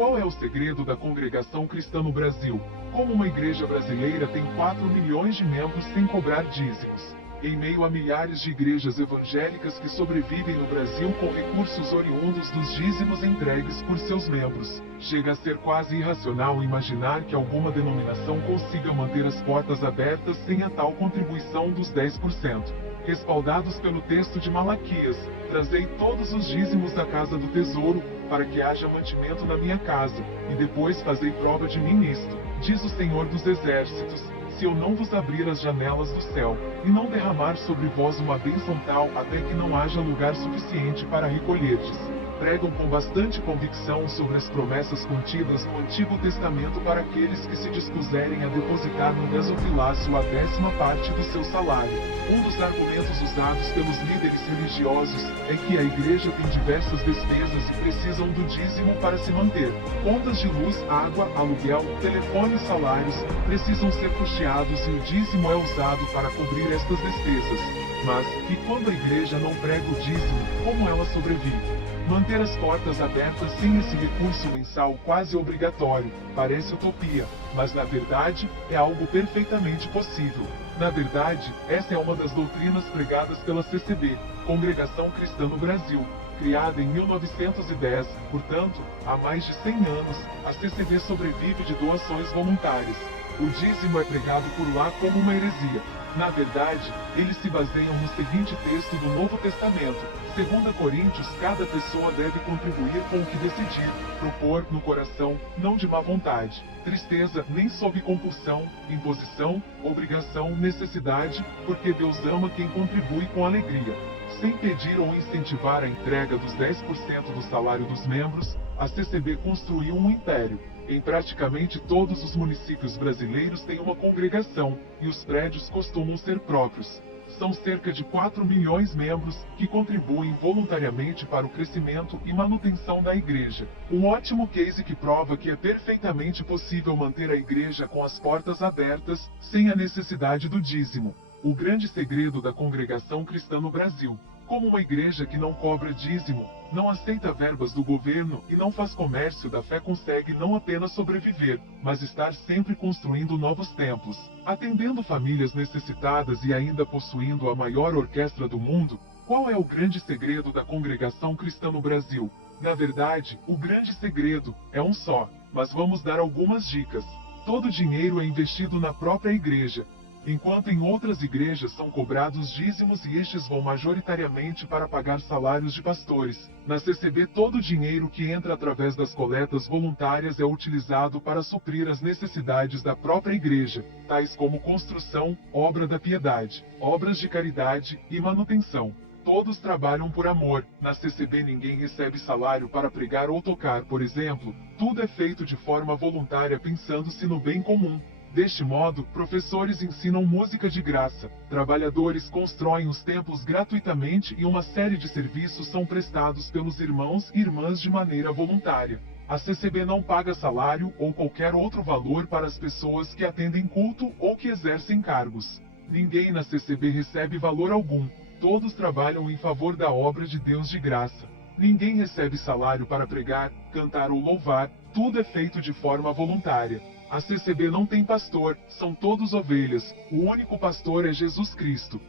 Qual é o segredo da congregação cristã no Brasil? Como uma igreja brasileira tem 4 milhões de membros sem cobrar dízimos? Em meio a milhares de igrejas evangélicas que sobrevivem no Brasil com recursos oriundos dos dízimos entregues por seus membros, chega a ser quase irracional imaginar que alguma denominação consiga manter as portas abertas sem a tal contribuição dos 10%. Respaldados pelo texto de Malaquias, trazei todos os dízimos da casa do tesouro, para que haja mantimento na minha casa, e depois fazei prova de mim nisto, diz o Senhor dos Exércitos, se eu não vos abrir as janelas do céu, e não derramar sobre vós uma bênção tal até que não haja lugar suficiente para recolherdes. Pregam com bastante convicção sobre as promessas contidas no Antigo Testamento para aqueles que se dispuserem a depositar no gasofilácio a 10ª parte do seu salário. Um dos argumentos usados pelos líderes religiosos é que a igreja tem diversas despesas e precisam do dízimo para se manter. Contas de luz, água, aluguel, telefone e salários precisam ser custeados e o dízimo é usado para cobrir estas despesas. Mas, e quando a igreja não prega o dízimo, como ela sobrevive? Manter as portas abertas sem esse recurso mensal quase obrigatório parece utopia, mas na verdade é algo perfeitamente possível. Na verdade, essa é uma das doutrinas pregadas pela CCB, Congregação Cristã no Brasil. Criada em 1910, portanto, há mais de 100 anos, a CCB sobrevive de doações voluntárias. O dízimo é pregado por lá como uma heresia. Na verdade, eles se baseiam no seguinte texto do Novo Testamento. 2 Coríntios, cada pessoa deve contribuir com o que decidir, propor no coração, não de má vontade, tristeza, nem sob compulsão, imposição, obrigação, necessidade, porque Deus ama quem contribui com alegria. Sem pedir ou incentivar a entrega dos 10% do salário dos membros, a CCB construiu um império. Em praticamente todos os municípios brasileiros tem uma congregação, e os prédios costumam ser próprios. São cerca de 4 milhões de membros que contribuem voluntariamente para o crescimento e manutenção da igreja. Um ótimo case que prova que é perfeitamente possível manter a igreja com as portas abertas, sem a necessidade do dízimo. O grande segredo da congregação cristã no Brasil. Como uma igreja que não cobra dízimo, não aceita verbas do governo e não faz comércio da fé consegue não apenas sobreviver, mas estar sempre construindo novos templos, atendendo famílias necessitadas e ainda possuindo a maior orquestra do mundo. Qual é o grande segredo da congregação cristã no Brasil? Na verdade, o grande segredo é um só, mas vamos dar algumas dicas. Todo o dinheiro é investido na própria igreja, enquanto em outras igrejas são cobrados dízimos e estes vão majoritariamente para pagar salários de pastores. Na CCB todo o dinheiro que entra através das coletas voluntárias é utilizado para suprir as necessidades da própria igreja, tais como construção, obra da piedade, obras de caridade e manutenção. Todos trabalham por amor. Na CCB ninguém recebe salário para pregar ou tocar, por exemplo. Tudo é feito de forma voluntária pensando-se no bem comum. Deste modo, professores ensinam música de graça, trabalhadores constroem os templos gratuitamente e uma série de serviços são prestados pelos irmãos e irmãs de maneira voluntária. A CCB não paga salário ou qualquer outro valor para as pessoas que atendem culto ou que exercem cargos. Ninguém na CCB recebe valor algum, todos trabalham em favor da obra de Deus de graça. Ninguém recebe salário para pregar, cantar ou louvar, tudo é feito de forma voluntária. A CCB não tem pastor, são todos ovelhas, o único pastor é Jesus Cristo.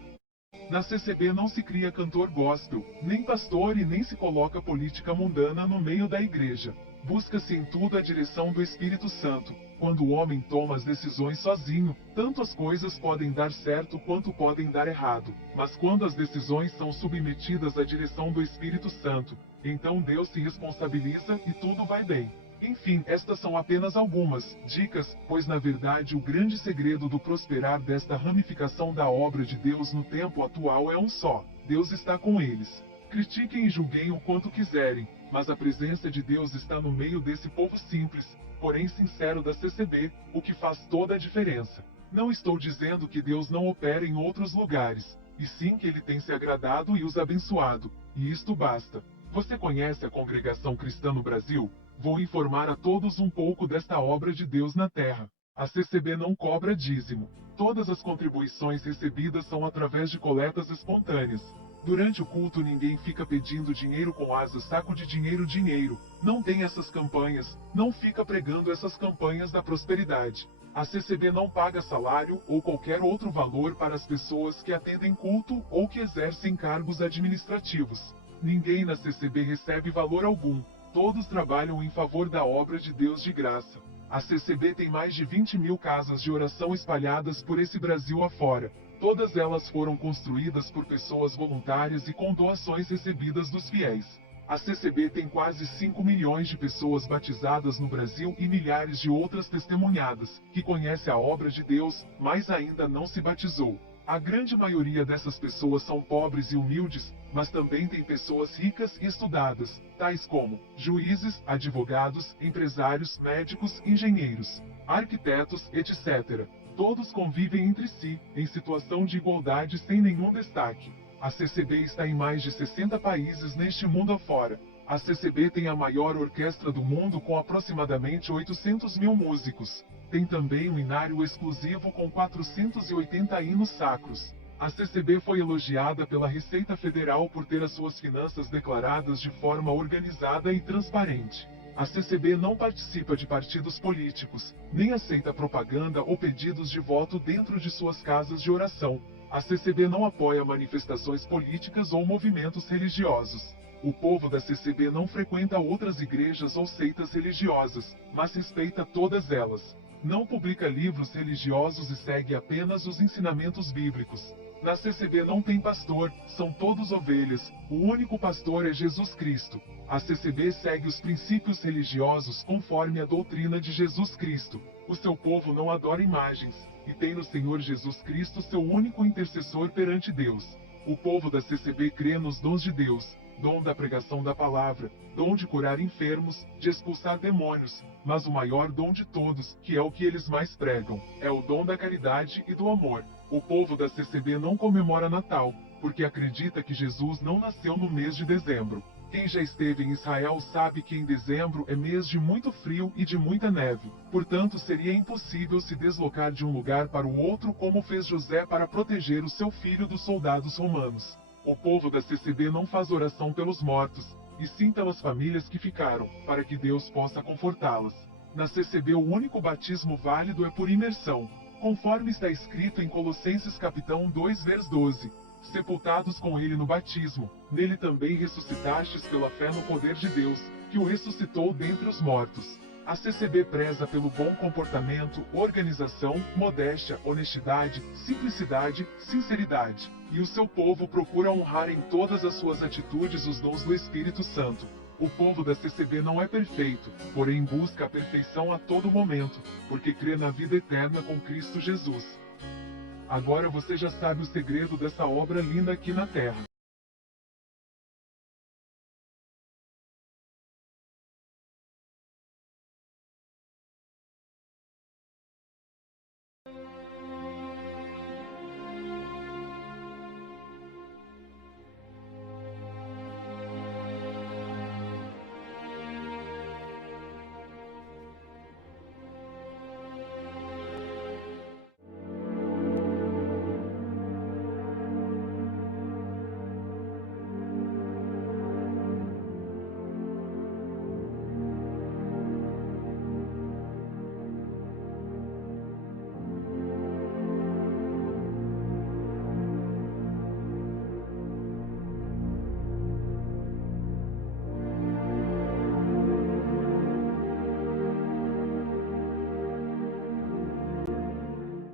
Na CCB não se cria cantor gospel, nem pastor e nem se coloca política mundana no meio da igreja. Busca-se em tudo a direção do Espírito Santo. Quando o homem toma as decisões sozinho, tanto as coisas podem dar certo quanto podem dar errado. Mas quando as decisões são submetidas à direção do Espírito Santo, então Deus se responsabiliza e tudo vai bem. Enfim, estas são apenas algumas dicas, pois na verdade o grande segredo do prosperar desta ramificação da obra de Deus no tempo atual é um só: Deus está com eles. Critiquem e julguem o quanto quiserem, mas a presença de Deus está no meio desse povo simples, porém sincero da CCB, o que faz toda a diferença. Não estou dizendo que Deus não opera em outros lugares, e sim que Ele tem se agradado e os abençoado, e isto basta. Você conhece a congregação cristã no Brasil? Vou informar a todos um pouco desta obra de Deus na Terra. A CCB não cobra dízimo. Todas as contribuições recebidas são através de coletas espontâneas. Durante o culto ninguém fica pedindo dinheiro com asas, saco de dinheiro, dinheiro. Não tem essas campanhas, não fica pregando essas campanhas da prosperidade. A CCB não paga salário ou qualquer outro valor para as pessoas que atendem culto ou que exercem cargos administrativos. Ninguém na CCB recebe valor algum. Todos trabalham em favor da obra de Deus de graça. A CCB tem mais de 20 mil casas de oração espalhadas por esse Brasil afora. Todas elas foram construídas por pessoas voluntárias e com doações recebidas dos fiéis. A CCB tem quase 5 milhões de pessoas batizadas no Brasil e milhares de outras testemunhadas, que conhece a obra de Deus, mas ainda não se batizou. A grande maioria dessas pessoas são pobres e humildes, mas também tem pessoas ricas e estudadas, tais como juízes, advogados, empresários, médicos, engenheiros, arquitetos, etc. Todos convivem entre si, em situação de igualdade sem nenhum destaque. A CCB está em mais de 60 países neste mundo afora. A CCB tem a maior orquestra do mundo com aproximadamente 800 mil músicos. Tem também um inário exclusivo com 480 hinos sacros. A CCB foi elogiada pela Receita Federal por ter as suas finanças declaradas de forma organizada e transparente. A CCB não participa de partidos políticos, nem aceita propaganda ou pedidos de voto dentro de suas casas de oração. A CCB não apoia manifestações políticas ou movimentos religiosos. O povo da CCB não frequenta outras igrejas ou seitas religiosas, mas respeita todas elas. Não publica livros religiosos e segue apenas os ensinamentos bíblicos. Na CCB não tem pastor, são todos ovelhas, o único pastor é Jesus Cristo. A CCB segue os princípios religiosos conforme a doutrina de Jesus Cristo. O seu povo não adora imagens, e tem no Senhor Jesus Cristo seu único intercessor perante Deus. O povo da CCB crê nos dons de Deus, dom da pregação da palavra, dom de curar enfermos, de expulsar demônios, mas o maior dom de todos, que é o que eles mais pregam, é o dom da caridade e do amor. O povo da CCB não comemora Natal, porque acredita que Jesus não nasceu no mês de dezembro. Quem já esteve em Israel sabe que em dezembro é mês de muito frio e de muita neve. Portanto, seria impossível se deslocar de um lugar para o outro como fez José para proteger o seu filho dos soldados romanos. O povo da CCB não faz oração pelos mortos, e sim pelas famílias que ficaram, para que Deus possa confortá-las. Na CCB o único batismo válido é por imersão, conforme está escrito em Colossenses capítulo 2, vers 12. Sepultados com ele no batismo, nele também ressuscitastes pela fé no poder de Deus, que o ressuscitou dentre os mortos. A CCB preza pelo bom comportamento, organização, modéstia, honestidade, simplicidade, sinceridade. E o seu povo procura honrar em todas as suas atitudes os dons do Espírito Santo. O povo da CCB não é perfeito, porém busca a perfeição a todo momento, porque crê na vida eterna com Cristo Jesus. Agora você já sabe o segredo dessa obra linda aqui na Terra.